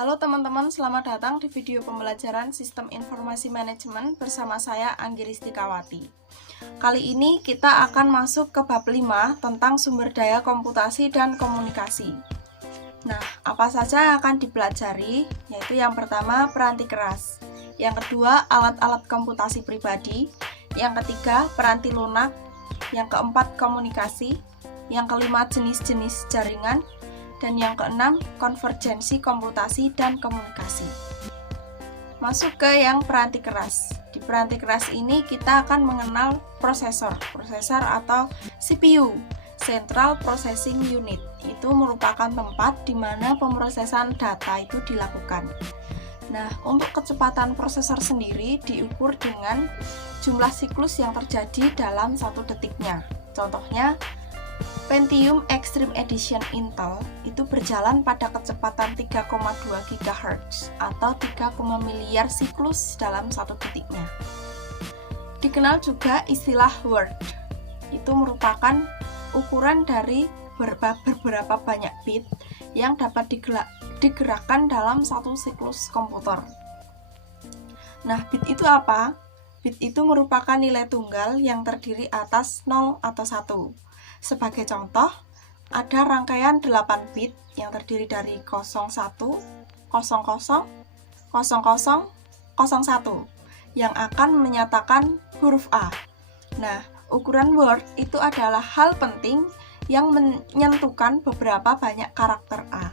Halo teman-teman, selamat datang di video pembelajaran Sistem Informasi Manajemen bersama saya Anggi Ristikawati. Kali ini kita akan masuk ke bab 5 tentang sumber daya komputasi dan komunikasi. Nah, apa saja yang akan dipelajari? Yaitu yang pertama, peranti keras. Yang kedua, alat-alat komputasi pribadi. Yang ketiga, peranti lunak. Yang keempat, komunikasi. Yang kelima, jenis-jenis jaringan. Dan yang keenam, konvergensi komputasi dan komunikasi. Masuk ke yang peranti keras. Di peranti keras ini kita akan mengenal prosesor atau CPU, Central Processing Unit. Itu merupakan tempat di mana pemrosesan data itu dilakukan. Nah, untuk kecepatan prosesor sendiri diukur dengan jumlah siklus yang terjadi dalam 1 detiknya. Contohnya, Pentium Extreme Edition Intel itu berjalan pada kecepatan 3,2 GHz atau 3, miliar siklus dalam 1 detiknya. Dikenal juga istilah word. Itu merupakan ukuran dari beberapa banyak bit yang dapat digerakkan dalam 1 siklus komputer. Nah, bit itu apa? Bit itu merupakan nilai tunggal yang terdiri atas 0 atau 1. Sebagai contoh, ada rangkaian 8 bit yang terdiri dari 01, 00, 00, 01 yang akan menyatakan huruf A. Nah, ukuran word itu adalah hal penting yang menentukan beberapa banyak karakter A.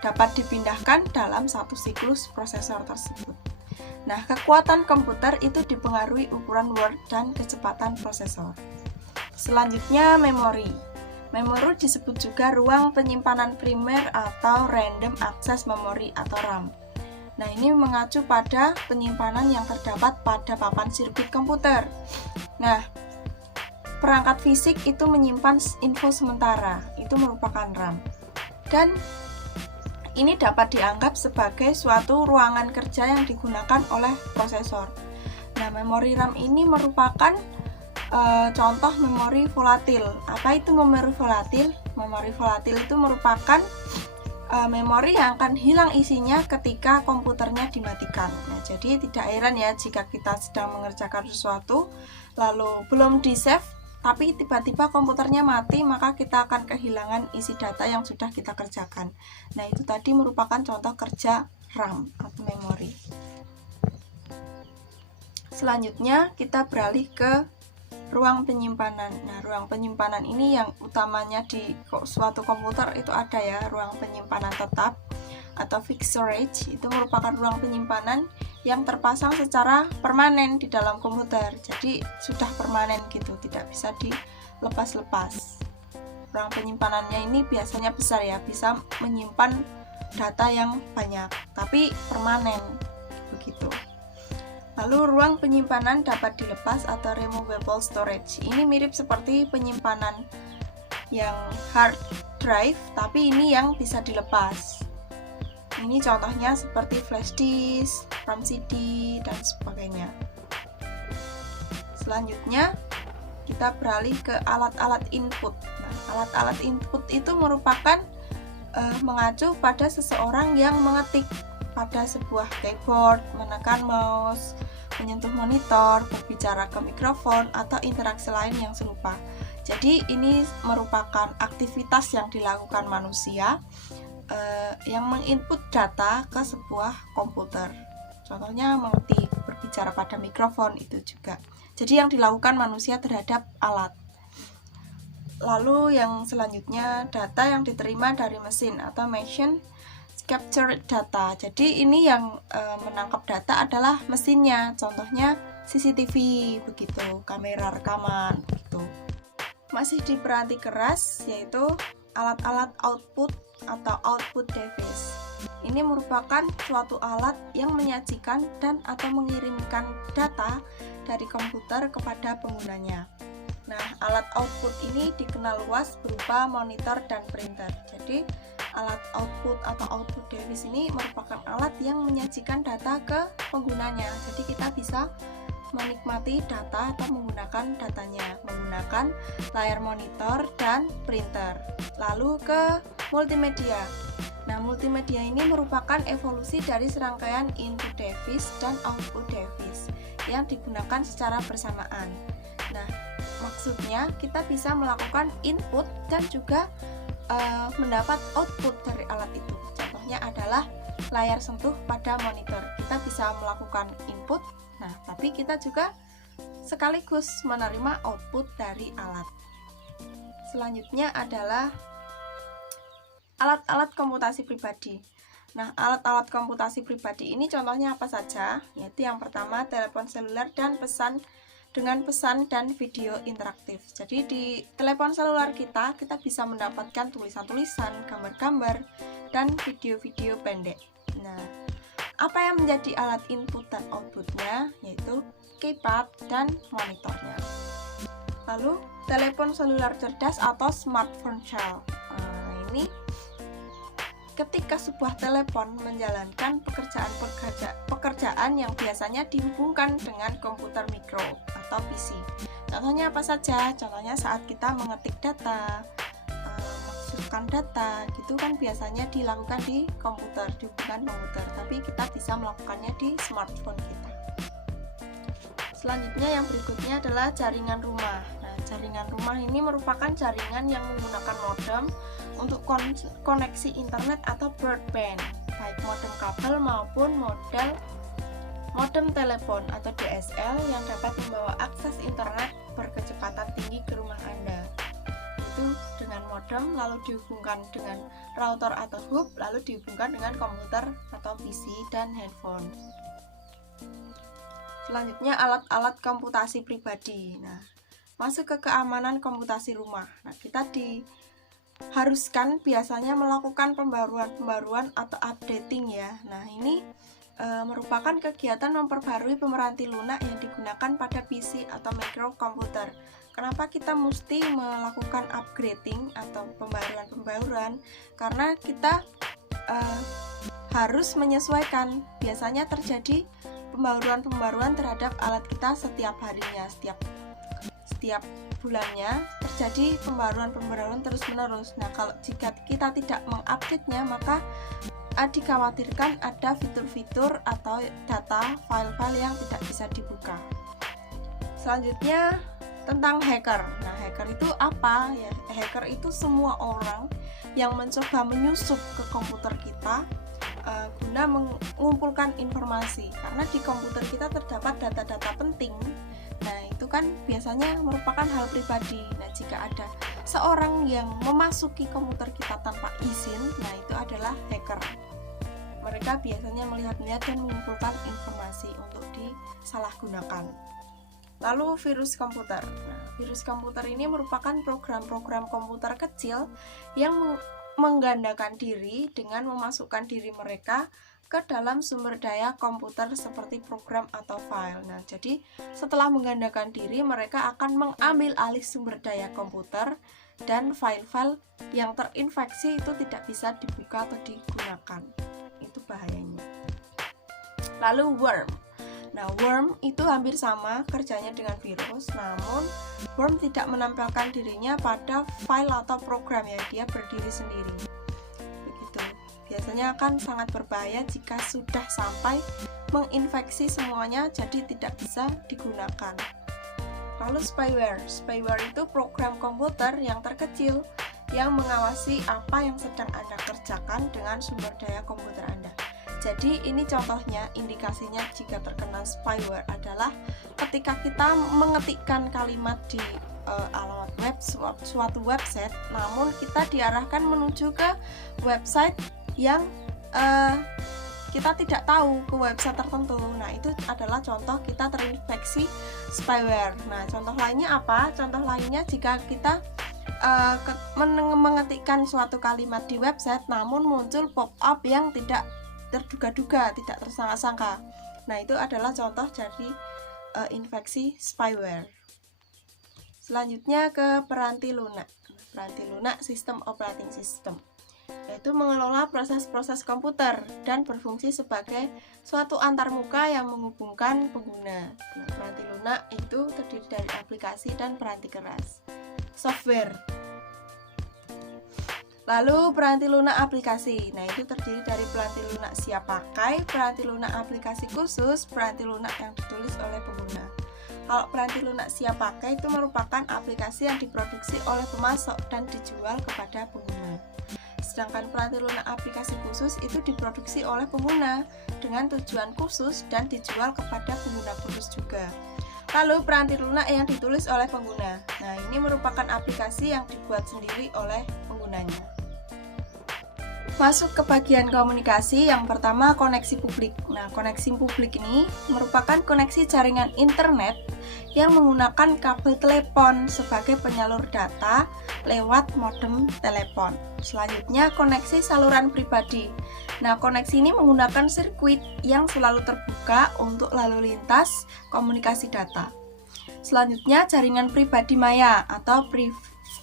Dapat dipindahkan dalam 1 siklus prosesor tersebut. Nah, kekuatan komputer itu dipengaruhi ukuran word dan kecepatan prosesor. Selanjutnya, memori. Memori disebut juga ruang penyimpanan primer atau random access memory atau RAM. Nah, ini mengacu pada penyimpanan yang terdapat pada papan sirkuit komputer. Nah, perangkat fisik itu menyimpan info sementara, itu merupakan RAM. Dan ini dapat dianggap sebagai suatu ruangan kerja yang digunakan oleh prosesor. Nah, memori RAM ini merupakan contoh memori volatil. Apa itu memori volatil? Memori volatil itu merupakan memori yang akan hilang isinya ketika komputernya dimatikan. Nah, jadi tidak heran ya jika kita sedang mengerjakan sesuatu lalu belum di-save tapi tiba-tiba komputernya mati, maka kita akan kehilangan isi data yang sudah kita kerjakan. Nah, itu tadi merupakan contoh kerja RAM atau memori. Selanjutnya kita beralih ke ruang penyimpanan. Nah, ruang penyimpanan ini yang utamanya di suatu komputer itu ada ya, ruang penyimpanan tetap atau fixed storage. Itu merupakan ruang penyimpanan yang terpasang secara permanen di dalam komputer. Jadi sudah permanen gitu, tidak bisa dilepas-lepas. Ruang penyimpanannya ini biasanya besar ya, bisa menyimpan data yang banyak, tapi permanen begitu. Lalu ruang penyimpanan dapat dilepas atau removable storage. Ini mirip seperti penyimpanan yang hard drive, tapi ini yang bisa dilepas. Ini contohnya seperti flash disk, RAM CD, dan sebagainya. Selanjutnya, kita beralih ke alat-alat input. Nah, alat-alat input itu merupakan mengacu pada seseorang yang mengetik pada sebuah keyboard, menekan mouse, menyentuh monitor, berbicara ke mikrofon, atau interaksi lain yang serupa. Jadi ini merupakan aktivitas yang dilakukan manusia yang menginput data ke sebuah komputer. Contohnya mengetik, berbicara pada mikrofon itu juga. Jadi yang dilakukan manusia terhadap alat. Lalu yang selanjutnya, data yang diterima dari mesin atau machine capture data. Jadi ini yang menangkap data adalah mesinnya. Contohnya CCTV begitu, kamera rekaman begitu. Masih di peranti keras, yaitu alat-alat output atau output device. Ini merupakan suatu alat yang menyajikan dan atau mengirimkan data dari komputer kepada penggunanya. Nah, alat output ini dikenal luas berupa monitor dan printer. Jadi alat output atau output device ini merupakan alat yang menyajikan data ke penggunanya. Jadi kita bisa menikmati data atau menggunakan datanya menggunakan layar monitor dan printer. Lalu ke multimedia. Nah, multimedia ini merupakan evolusi dari serangkaian input device dan output device yang digunakan secara bersamaan. Nah, maksudnya kita bisa melakukan input dan juga mendapat output dari alat itu. Contohnya adalah layar sentuh pada monitor. Kita bisa melakukan input, nah tapi kita juga sekaligus menerima output dari alat. Selanjutnya adalah alat-alat komputasi pribadi. Nah, alat-alat komputasi pribadi ini contohnya apa saja? Yaitu yang pertama telepon seluler dan pesan dan video interaktif. Jadi di telepon seluler kita bisa mendapatkan tulisan-tulisan, gambar-gambar, dan video-video pendek. Nah, apa yang menjadi alat input dan outputnya? Yaitu keypad dan monitornya. Lalu, telepon seluler cerdas atau smartphone cell. Nah, ini ketika sebuah telepon menjalankan pekerjaan yang biasanya dihubungkan dengan komputer mikro atau PC. Contohnya apa saja? Contohnya saat kita mengetik data, masukkan data, gitu kan biasanya dilakukan di komputer, dihubungkan komputer, tapi kita bisa melakukannya di smartphone kita. Selanjutnya yang berikutnya adalah jaringan rumah. Nah, jaringan rumah ini merupakan jaringan yang menggunakan modem untuk koneksi internet atau broadband, baik modem kabel maupun modem telepon atau DSL yang dapat membawa akses internet berkecepatan tinggi ke rumah Anda. Itu dengan modem, lalu dihubungkan dengan router atau hub, lalu dihubungkan dengan komputer atau PC dan handphone. Selanjutnya alat-alat komputasi pribadi. Nah, masuk ke keamanan komputasi rumah. Nah, kita diharuskan biasanya melakukan pembaruan atau updating ya. Nah, ini merupakan kegiatan memperbarui pemeranti lunak yang digunakan pada PC atau mikrokomputer. Kenapa kita mesti melakukan upgrading atau pembaruan? Karena kita harus menyesuaikan. Biasanya terjadi pembaruan terhadap alat kita setiap harinya, setiap bulannya terjadi pembaruan terus-menerus. Nah, jika kita tidak mengupdate-nya, maka dikhawatirkan ada fitur-fitur atau data file-file yang tidak bisa dibuka. Selanjutnya tentang hacker. Nah, hacker itu apa ya? Hacker itu semua orang yang mencoba menyusup ke komputer kita guna mengumpulkan informasi, karena di komputer kita terdapat data-data penting. Nah, itu kan biasanya merupakan hal pribadi. Nah, jika ada seorang yang memasuki komputer kita tanpa izin, nah itu adalah hacker. Mereka biasanya melihat-lihat dan mengumpulkan informasi untuk disalahgunakan. Lalu virus komputer. Nah, virus komputer ini merupakan program-program komputer kecil yang menggandakan diri dengan memasukkan diri mereka ke dalam sumber daya komputer seperti program atau file. Nah, jadi setelah menggandakan diri, mereka akan mengambil alih sumber daya komputer dan file-file yang terinfeksi itu tidak bisa dibuka atau digunakan. Itu bahayanya. Lalu worm. Nah, worm itu hampir sama kerjanya dengan virus, namun worm tidak menampilkan dirinya pada file atau program ya, dia berdiri sendiri. Begitu. Biasanya akan sangat berbahaya jika sudah sampai menginfeksi semuanya, jadi tidak bisa digunakan. Lalu spyware. Spyware itu program komputer yang terkecil yang mengawasi apa yang sedang Anda kerjakan dengan sumber daya komputer Anda. Jadi ini contohnya, indikasinya jika terkena spyware adalah ketika kita mengetikkan kalimat di alamat web suatu website, namun kita diarahkan menuju ke website yang kita tidak tahu, ke website tertentu. Nah, itu adalah contoh kita terinfeksi spyware. Nah, contoh lainnya apa? Contoh lainnya jika kita mengetikkan suatu kalimat di website namun muncul pop-up yang tidak terduga-duga, tidak tersangka-sangka. Nah, itu adalah contoh dari infeksi spyware. Selanjutnya ke peranti lunak. Peranti lunak sistem operating system, yaitu mengelola proses-proses komputer dan berfungsi sebagai suatu antarmuka yang menghubungkan pengguna. Nah, peranti lunak itu terdiri dari aplikasi dan peranti keras. Software. Lalu peranti lunak aplikasi. Nah, itu terdiri dari peranti lunak siap pakai, peranti lunak aplikasi khusus, peranti lunak yang ditulis oleh pengguna. Kalau peranti lunak siap pakai itu merupakan aplikasi yang diproduksi oleh pemasok dan dijual kepada pengguna. Sedangkan peranti lunak aplikasi khusus itu diproduksi oleh pengguna dengan tujuan khusus dan dijual kepada pengguna khusus juga. Lalu peranti lunak yang ditulis oleh pengguna. Nah, ini merupakan aplikasi yang dibuat sendiri oleh penggunanya. Masuk ke bagian komunikasi, yang pertama koneksi publik. Nah, koneksi publik ini merupakan koneksi jaringan internet yang menggunakan kabel telepon sebagai penyalur data lewat modem telepon. Selanjutnya, koneksi saluran pribadi. Nah, koneksi ini menggunakan sirkuit yang selalu terbuka untuk lalu lintas komunikasi data. Selanjutnya, jaringan pribadi maya atau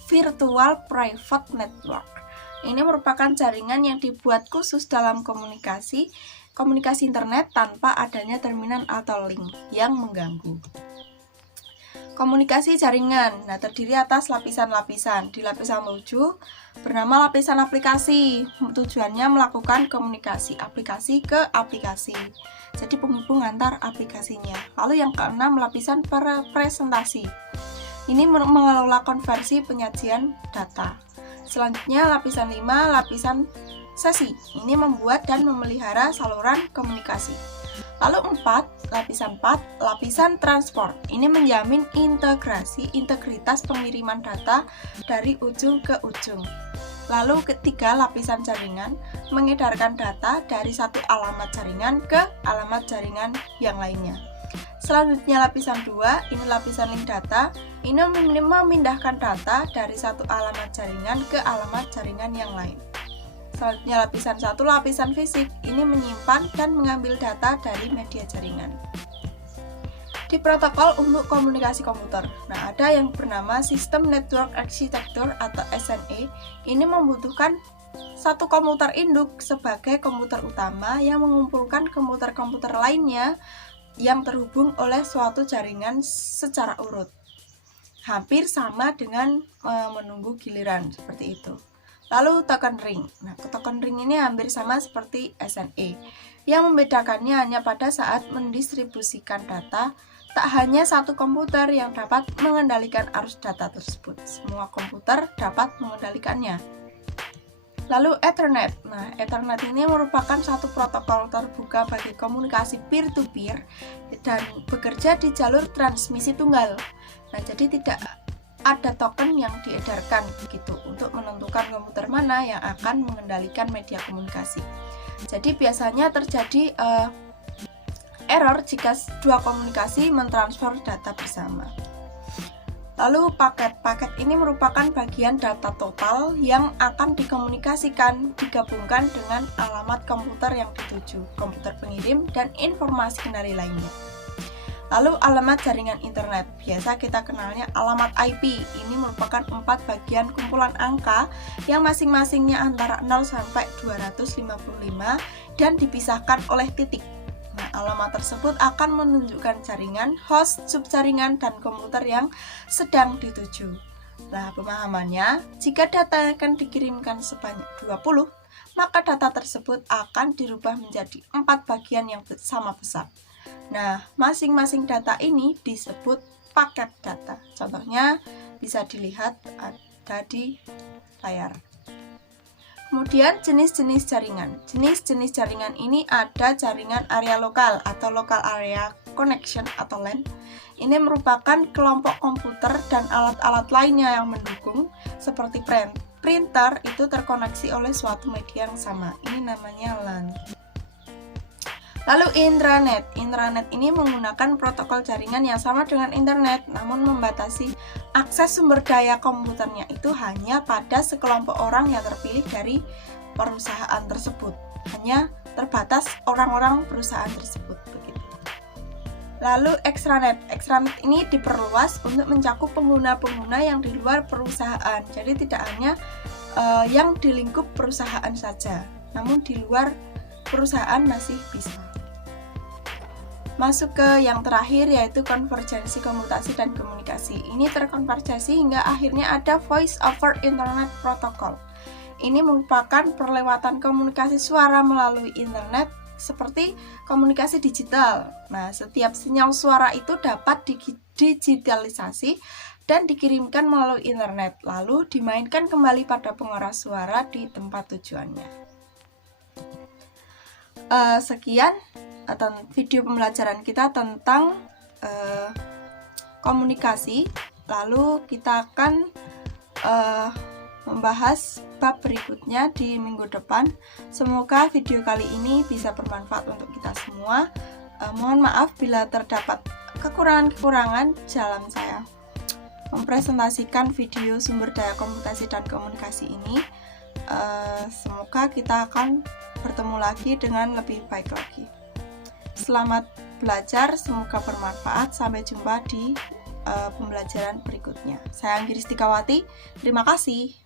virtual private network. Ini merupakan jaringan yang dibuat khusus dalam komunikasi internet tanpa adanya terminal atau link yang mengganggu. Komunikasi jaringan, nah terdiri atas lapisan-lapisan. Di lapisan 7 bernama lapisan aplikasi. Tujuannya melakukan komunikasi aplikasi ke aplikasi. Jadi penghubung antar aplikasinya. Lalu yang keenam lapisan presentasi. Ini mengelola konversi penyajian data. Selanjutnya lapisan 5, lapisan sesi. Ini membuat dan memelihara saluran komunikasi. Lalu lapisan 4, lapisan transport. Ini menjamin integritas pengiriman data dari ujung ke ujung. Lalu ketiga, lapisan jaringan, mengedarkan data dari satu alamat jaringan ke alamat jaringan yang lainnya. Selanjutnya lapisan 2, ini lapisan link data. Ini memindahkan data dari satu alamat jaringan ke alamat jaringan yang lain. Selanjutnya lapisan 1, lapisan fisik. Ini menyimpan dan mengambil data dari media jaringan. Di protokol untuk komunikasi komputer. Nah, ada yang bernama System Network Architecture atau SNA. Ini membutuhkan satu komputer induk sebagai komputer utama yang mengumpulkan komputer-komputer lainnya yang terhubung oleh suatu jaringan secara urut. Hampir sama dengan menunggu giliran, seperti itu. Lalu token ring. Nah, token ring ini hampir sama seperti SNA. Yang membedakannya hanya pada saat mendistribusikan data, tak hanya satu komputer yang dapat mengendalikan arus data tersebut. Semua komputer dapat mengendalikannya. Lalu Ethernet. Nah, Ethernet ini merupakan satu protokol terbuka bagi komunikasi peer-to-peer dan bekerja di jalur transmisi tunggal. Nah, jadi tidak ada token yang diedarkan begitu untuk menentukan komputer mana yang akan mengendalikan media komunikasi. Jadi biasanya terjadi error jika dua komunikasi mentransfer data bersama. Lalu paket ini merupakan bagian data total yang akan dikomunikasikan, digabungkan dengan alamat komputer yang dituju, komputer pengirim, dan informasi kendali lainnya. Lalu alamat jaringan internet, biasa kita kenalnya alamat IP. Ini merupakan 4 bagian kumpulan angka yang masing-masingnya antara 0 sampai 255 dan dipisahkan oleh titik. Nah, alamat tersebut akan menunjukkan jaringan, host, subjaringan, dan komputer yang sedang dituju. Nah, pemahamannya, jika data akan dikirimkan sebanyak 20, maka data tersebut akan dirubah menjadi 4 bagian yang sama besar. Nah, masing-masing data ini disebut paket data. Contohnya bisa dilihat ada di layar. Kemudian jenis-jenis jaringan. Jenis-jenis jaringan ini ada jaringan area lokal atau local area connection atau LAN. Ini merupakan kelompok komputer dan alat-alat lainnya yang mendukung seperti printer itu terkoneksi oleh suatu media yang sama. Ini namanya LAN. Lalu intranet. Intranet ini menggunakan protokol jaringan yang sama dengan internet, namun membatasi akses sumber daya komputernya itu hanya pada sekelompok orang yang terpilih dari perusahaan tersebut. Hanya terbatas orang-orang perusahaan tersebut begitu. Lalu extranet. Extranet ini diperluas untuk mencakup pengguna-pengguna yang di luar perusahaan. Jadi tidak hanya yang di lingkup perusahaan saja, namun di luar perusahaan masih bisa. Masuk ke yang terakhir yaitu konvergensi komutasi dan komunikasi. Ini terkonvergensi hingga akhirnya ada Voice over Internet Protocol. ini merupakan perlewatan komunikasi suara melalui internet seperti komunikasi digital. Nah, setiap sinyal suara itu dapat digitalisasi dan dikirimkan melalui internet, lalu dimainkan kembali pada pengeras suara di tempat tujuannya. Sekian video pembelajaran kita tentang komunikasi. Lalu kita akan membahas bab berikutnya di minggu depan. Semoga video kali ini bisa bermanfaat untuk kita semua. Mohon maaf bila terdapat kekurangan-kekurangan dalam saya mempresentasikan video sumber daya komputasi dan komunikasi ini. Semoga kita akan bertemu lagi dengan lebih baik lagi. Selamat belajar, semoga bermanfaat. Sampai jumpa di pembelajaran berikutnya. Saya Anggiristika Wati, terima kasih.